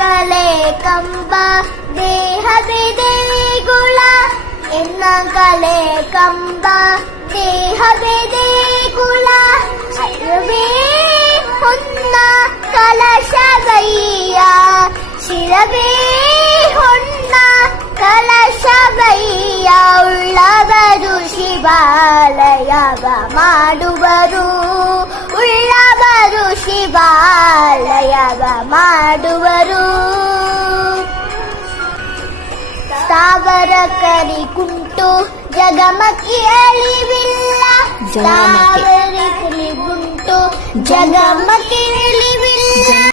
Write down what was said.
ಕಲೆ ಕಂಬ ದೇಹವಿದೆ ಗುಳ ಎನ್ನ ಕಲೆ ಕಂಬ ದೇಹವಿದೆ ಗುಳ ಶಿರವೇ ಹೊನ್ನ ಕಲಶಗಯ್ಯ ಶಿರವೇ ಹೊನ್ನ ಕಲಶಗಯ್ಯ ಉಳ್ಳವರು ಶಿವಾಲಯವ ಮಾಡುವರು ಉಳ್ಳವರು ಶಿವಾಲಯವ ಮಾಡುವರು ಸ್ಥಾವರ ಕರಿಗುಂಟು ಜಗಮಕ್ಕಿ ಅಳಿವಿಲ್ಲ ಸ್ಥಾವರ ಕರಿಗುಂಟು ಜಗಮಕ್ಕಿ ಅಳಿವಿಲ್ಲ